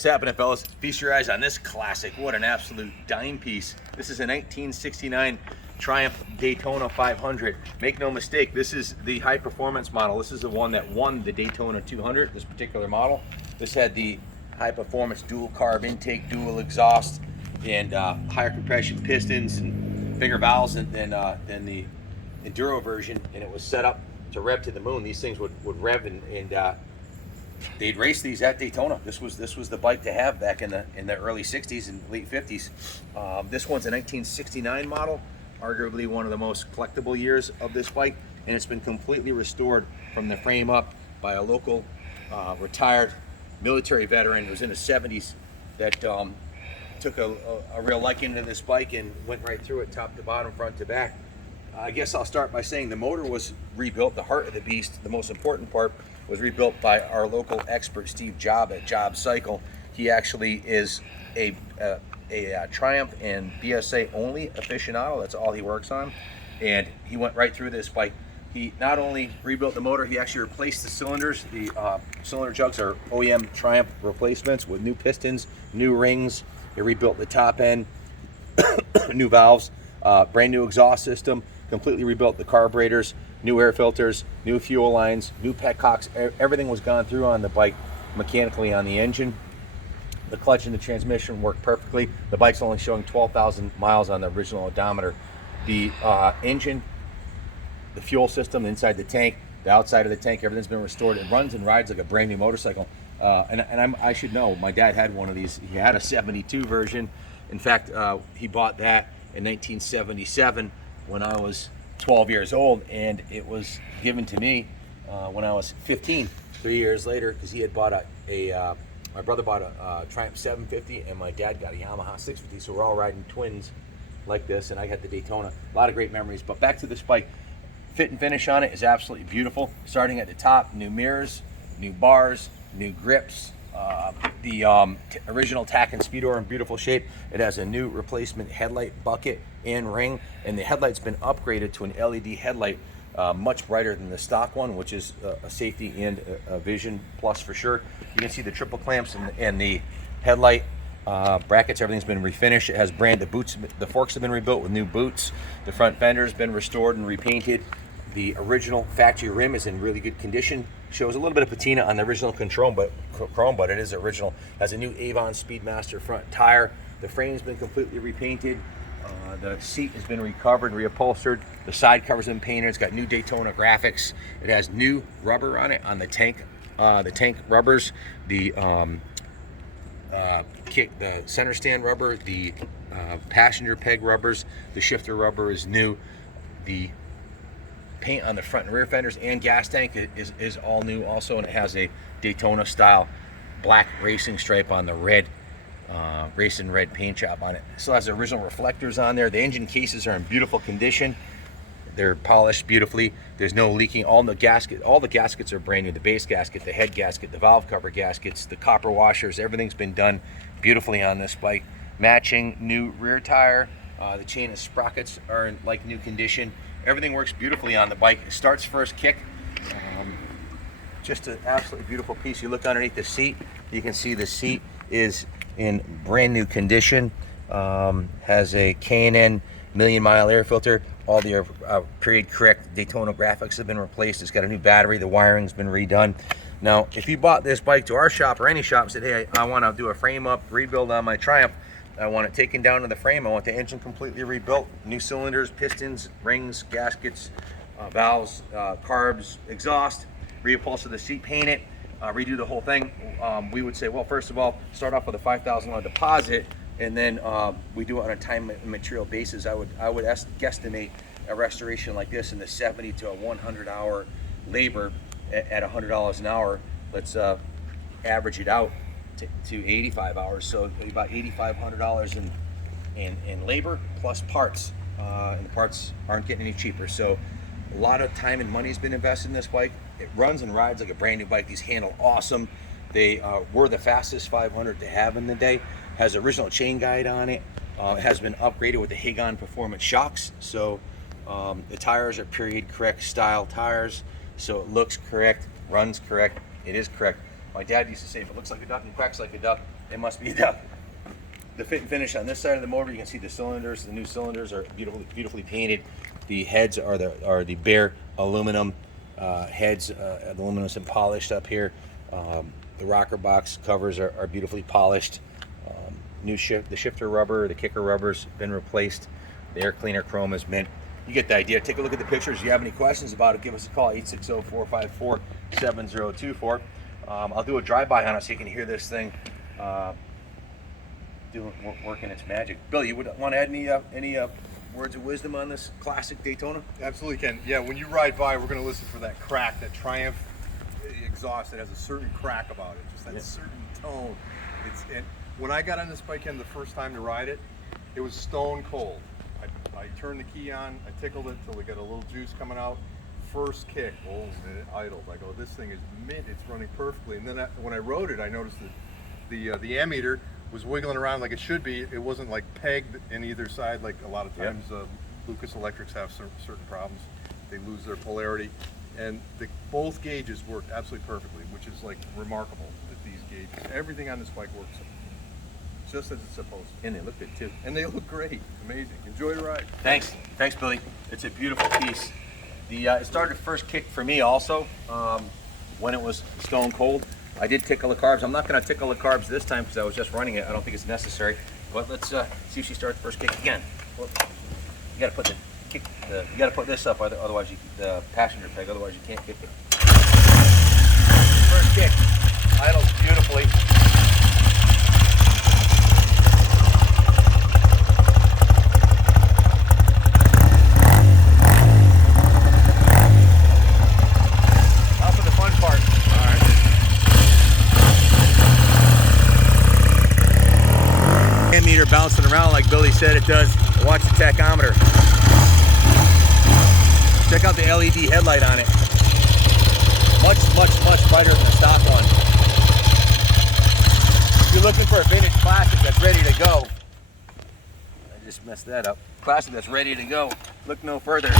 What's happening, fellas? Feast your eyes on this classic. What an absolute dime piece. This is a 1969 Triumph Daytona 500. Make no mistake, this is the high performance model. This is the one that won the Daytona 200, this particular model. This had the high performance dual carb intake, dual exhaust, and higher compression pistons and bigger valves than the Enduro version, and it was set up to rev to the moon. These things would rev and they'd race these at Daytona. This was the bike to have back in the early 60s and late 50s. This one's a 1969 model, arguably one of the most collectible years of this bike, and it's been completely restored from the frame up by a local retired military veteran who was in his 70s that took a real liking to this bike and went right through it top to bottom, front to back. I guess I'll start by saying the motor was rebuilt, the heart of the beast, the most important part, was rebuilt by our local expert Steve Job at Job Cycle. He actually is a Triumph and BSA only aficionado. That's all he works on, and he went right through this bike. He not only rebuilt the motor, he actually replaced the cylinders. The cylinder jugs are OEM Triumph replacements with new pistons, new rings. He rebuilt the top end, new valves, brand new exhaust system, completely rebuilt the carburetors, new air filters, new fuel lines, new petcocks. Everything was gone through on the bike mechanically on the engine. The clutch and the transmission worked perfectly. The bike's only showing 12,000 miles on the original odometer. The engine, the fuel system inside the tank, the outside of the tank, everything's been restored. It runs and rides like a brand new motorcycle. I should know, my dad had one of these. He had a 72 version. In fact, he bought that in 1977 when I was 12 years old, and it was given to me when I was 15, 3 years later, because he had bought my brother bought a Triumph 750 and my dad got a Yamaha 650, so we're all riding twins like this, and I had the Daytona. A lot of great memories. But back to this bike. Fit and finish on it is absolutely beautiful. Starting at the top, new mirrors, new bars, new grips, the original tack and speedo are in beautiful shape. It has a new replacement headlight bucket and ring, and the headlight's been upgraded to an LED headlight, much brighter than the stock one, which is a safety and a vision plus for sure. You can see the triple clamps and the headlight brackets. Everything's been refinished. It has the boots, the forks have been rebuilt with new boots. The front fender's been restored and repainted. The original factory rim is in really good condition. Shows a little bit of patina on the original chrome, but it is original. Has a new Avon Speedmaster front tire. The frame's been completely repainted. The seat has been recovered, reupholstered. The side cover's been painted. It's got new Daytona graphics. It has new rubber on it, on the tank rubbers, the center stand rubber, the passenger peg rubbers. The shifter rubber is new. The paint on the front and rear fenders and gas tank is all new also, and it has a Daytona style black racing stripe on the red racing red paint job on it. It still has the original reflectors on there. The engine cases are in beautiful condition. They're polished beautifully. There's no leaking. All the gaskets are brand new. The base gasket, the head gasket, the valve cover gaskets, the copper washers, everything's been done beautifully on this bike. Matching new rear tire. The chain and sprockets are in like new condition. Everything works beautifully on the bike. It starts first kick. Just an absolutely beautiful piece. You look underneath the seat, you can see the seat is in brand new condition. Has a K&N million-mile air filter. All the period correct Daytona graphics have been replaced. It's got a new battery. The wiring's been redone. Now, if you bought this bike to our shop or any shop and said, hey, I want to do a frame up rebuild on my Triumph, I want it taken down to the frame, I want the engine completely rebuilt, new cylinders, pistons, rings, gaskets, valves, carbs, exhaust, reupholster the seat, paint it, redo the whole thing, we would say, well, first of all, start off with a $5,000 deposit, and then we do it on a time and material basis. I would guesstimate a restoration like this in the 70 to 100 hour labor at $100 an hour. Let's average it out to 85 hours, so about $8,500 in labor plus parts, and the parts aren't getting any cheaper. So a lot of time and money has been invested in this bike. It runs and rides like a brand new bike. These handle awesome. They were the fastest 500 to have in the day. Has original chain guide on it. It has been upgraded with the Hagon Performance shocks, so the tires are period correct style tires, so it looks correct, runs correct, it is correct. My dad used to say, if it looks like a duck and quacks like a duck, it must be a duck. The fit and finish on this side of the motor, you can see the cylinders. The new cylinders are beautifully painted. The heads are the bare aluminum heads, aluminum and polished up here. The rocker box covers are beautifully polished. The shifter rubber, the kicker rubber's been replaced. The air cleaner chrome is mint. You get the idea. Take a look at the pictures. If you have any questions about it, give us a call, 860-454-7024. I'll do a drive-by on it so you can hear this thing working its magic. Bill, you would want to add any words of wisdom on this classic Daytona? Absolutely, Ken. Yeah, when you ride by, we're going to listen for that crack, that Triumph exhaust that has a certain crack about it, just that certain tone. And when I got on this bike, Ken, the first time to ride it, it was stone cold. I turned the key on, I tickled it till we got a little juice coming out. First kick, oh, and it idled. I go, this thing is mint, it's running perfectly. And then when I rode it, I noticed that the ammeter was wiggling around like it should be. It wasn't like pegged in either side like a lot of times Lucas Electrics have certain problems. They lose their polarity. And both gauges worked absolutely perfectly, which is like remarkable that these gauges, everything on this bike works just as it's supposed to. And they look good too. And they look great, amazing. Enjoy the ride. Thanks, Billy. It's a beautiful piece. It started first kick for me also when it was stone cold. I did tickle the carbs. I'm not going to tickle the carbs this time because I was just running it. I don't think it's necessary. But let's see if she starts first kick again. Well, you got to put you got to put this up, otherwise the passenger peg. Otherwise you can't kick it. First kick, idles beautifully. Meter bouncing around like Billy said it does. Watch the tachometer. Check out the LED headlight on it. Much brighter than the stock one. If you're looking for a vintage classic that's ready to go, I just messed that up. Classic that's ready to go. Look no further.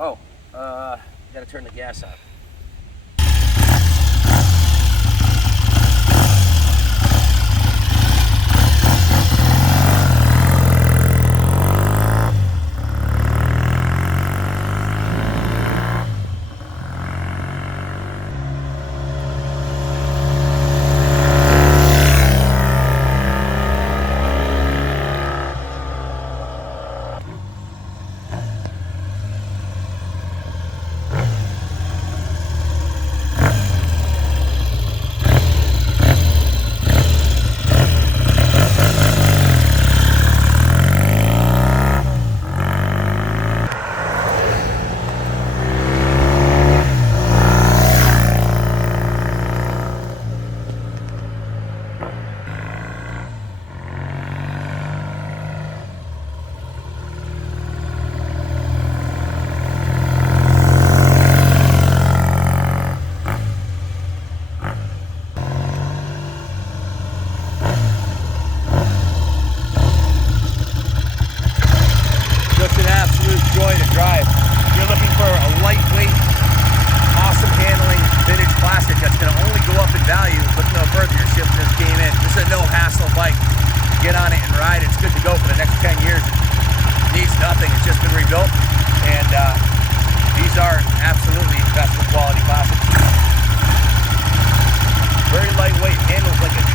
Oh, gotta turn the gas on. Get on it and ride. It's good to go for the next 10 years. It needs nothing. It's just been rebuilt, and these are absolutely best quality classics. Very lightweight, handles like a